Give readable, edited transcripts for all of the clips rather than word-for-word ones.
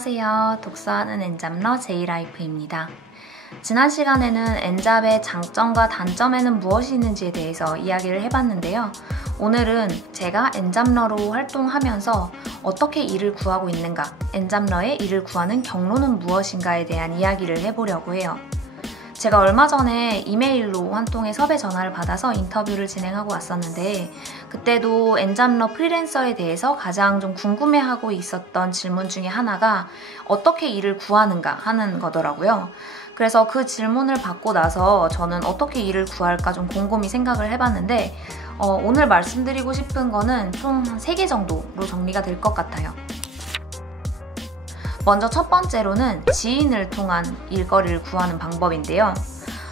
안녕하세요. 독서하는 엔잡러 제이라이프입니다. 지난 시간에는 엔잡의 장점과 단점에는 무엇이 있는지에 대해서 이야기를 해봤는데요. 오늘은 제가 엔잡러로 활동하면서 어떻게 일을 구하고 있는가, 엔잡러의 일을 구하는 경로는 무엇인가에 대한 이야기를 해보려고 해요. 제가 얼마 전에 이메일로 한 통의 섭외 전화를 받아서 인터뷰를 진행하고 왔었는데, 그때도 엔잡러 프리랜서에 대해서 가장 좀 궁금해하고 있었던 질문 중에 하나가 어떻게 일을 구하는가 하는 거더라고요. 그래서 그 질문을 받고 나서 저는 어떻게 일을 구할까 좀 곰곰이 생각을 해봤는데, 오늘 말씀드리고 싶은 거는 총 3개 정도로 정리가 될 것 같아요. 먼저 첫 번째로는 지인을 통한 일거리를 구하는 방법인데요.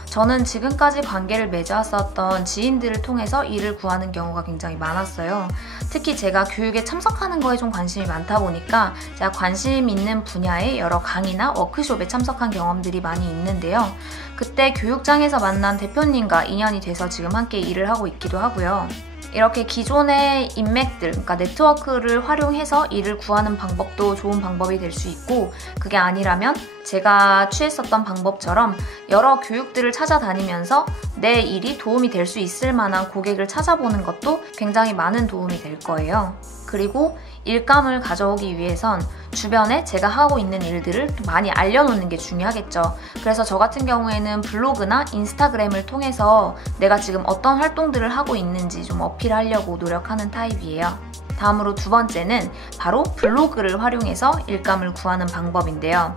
저는 지금까지 관계를 맺어왔었던 지인들을 통해서 일을 구하는 경우가 굉장히 많았어요. 특히 제가 교육에 참석하는 거에 좀 관심이 많다 보니까 제가 관심 있는 분야의 여러 강의나 워크숍에 참석한 경험들이 많이 있는데요. 그때 교육장에서 만난 대표님과 인연이 돼서 지금 함께 일을 하고 있기도 하고요. 이렇게 기존의 인맥들, 그러니까 네트워크를 활용해서 일을 구하는 방법도 좋은 방법이 될 수 있고, 그게 아니라면 제가 취했었던 방법처럼 여러 교육들을 찾아다니면서 내 일이 도움이 될 수 있을 만한 고객을 찾아보는 것도 굉장히 많은 도움이 될 거예요. 그리고 일감을 가져오기 위해선 주변에 제가 하고 있는 일들을 많이 알려놓는 게 중요하겠죠. 그래서 저 같은 경우에는 블로그나 인스타그램을 통해서 내가 지금 어떤 활동들을 하고 있는지 좀 어필하려고 노력하는 타입이에요. 다음으로 두 번째는 바로 블로그를 활용해서 일감을 구하는 방법인데요.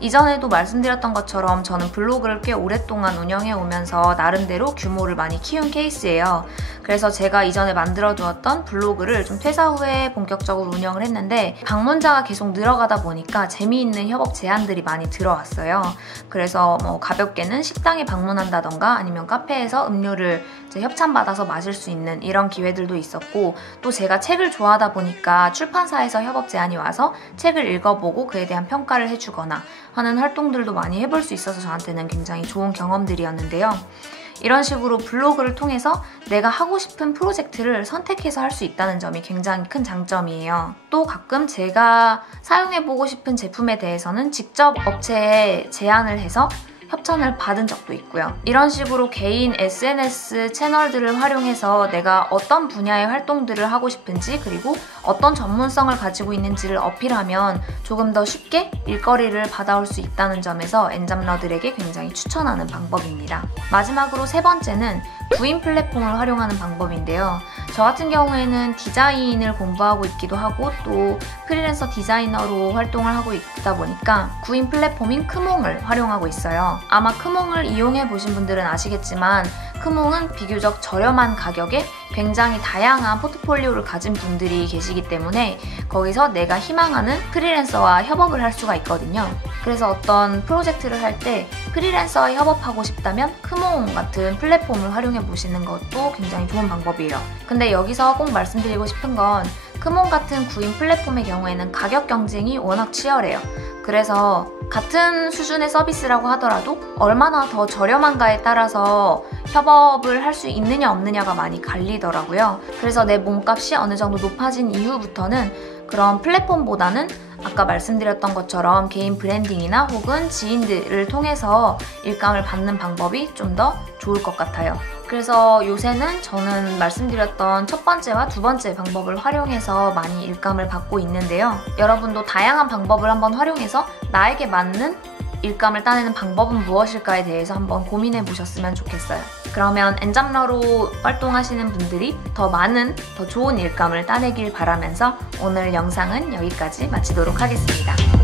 이전에도 말씀드렸던 것처럼 저는 블로그를 꽤 오랫동안 운영해 오면서 나름대로 규모를 많이 키운 케이스예요. 그래서 제가 이전에 만들어 두었던 블로그를 좀 퇴사 후에 본격적으로 운영을 했는데, 방문자가 계속 늘어가다 보니까 재미있는 협업 제안들이 많이 들어왔어요. 그래서 가볍게는 식당에 방문한다던가 아니면 카페에서 음료를 협찬받아서 마실 수 있는 이런 기회들도 있었고, 또 제가 책을 좋아하다 보니까 출판사에서 협업 제안이 와서 책을 읽어보고 그에 대한 평가를 해주거나 하는 활동들도 많이 해볼 수 있어서 저한테는 굉장히 좋은 경험들이었는데요. 이런 식으로 블로그를 통해서 내가 하고 싶은 프로젝트를 선택해서 할 수 있다는 점이 굉장히 큰 장점이에요. 또 가끔 제가 사용해보고 싶은 제품에 대해서는 직접 업체에 제안을 해서 협찬을 받은 적도 있고요. 이런 식으로 개인 SNS 채널들을 활용해서 내가 어떤 분야의 활동들을 하고 싶은지, 그리고 어떤 전문성을 가지고 있는지를 어필하면 조금 더 쉽게 일거리를 받아올 수 있다는 점에서 엔잡러들에게 굉장히 추천하는 방법입니다. 마지막으로 세 번째는 구인 플랫폼을 활용하는 방법인데요. 저 같은 경우에는 디자인을 공부하고 있기도 하고 또 프리랜서 디자이너로 활동을 하고 있다 보니까 구인 플랫폼인 크몽을 활용하고 있어요. 아마 크몽을 이용해 보신 분들은 아시겠지만, 크몽은 비교적 저렴한 가격에 굉장히 다양한 포트폴리오를 가진 분들이 계시기 때문에 거기서 내가 희망하는 프리랜서와 협업을 할 수가 있거든요. 그래서 어떤 프로젝트를 할 때 프리랜서와 협업하고 싶다면 크몽 같은 플랫폼을 활용해 보시는 것도 굉장히 좋은 방법이에요. 근데 여기서 꼭 말씀드리고 싶은 건, 크몽 같은 구인 플랫폼의 경우에는 가격 경쟁이 워낙 치열해요. 그래서 같은 수준의 서비스라고 하더라도 얼마나 더 저렴한가에 따라서 협업을 할 수 있느냐 없느냐가 많이 갈리더라고요. 그래서 내 몸값이 어느 정도 높아진 이후부터는 그런 플랫폼보다는 아까 말씀드렸던 것처럼 개인 브랜딩이나 혹은 지인들을 통해서 일감을 받는 방법이 좀 더 좋을 것 같아요. 그래서 요새는 저는 말씀드렸던 첫 번째와 두 번째 방법을 활용해서 많이 일감을 받고 있는데요. 여러분도 다양한 방법을 한번 활용해서 나에게 맞는 일감을 따내는 방법은 무엇일까에 대해서 한번 고민해 보셨으면 좋겠어요. 그러면 엔잡러로 활동하시는 분들이 더 많은, 더 좋은 일감을 따내길 바라면서 오늘 영상은 여기까지 마치도록 하겠습니다.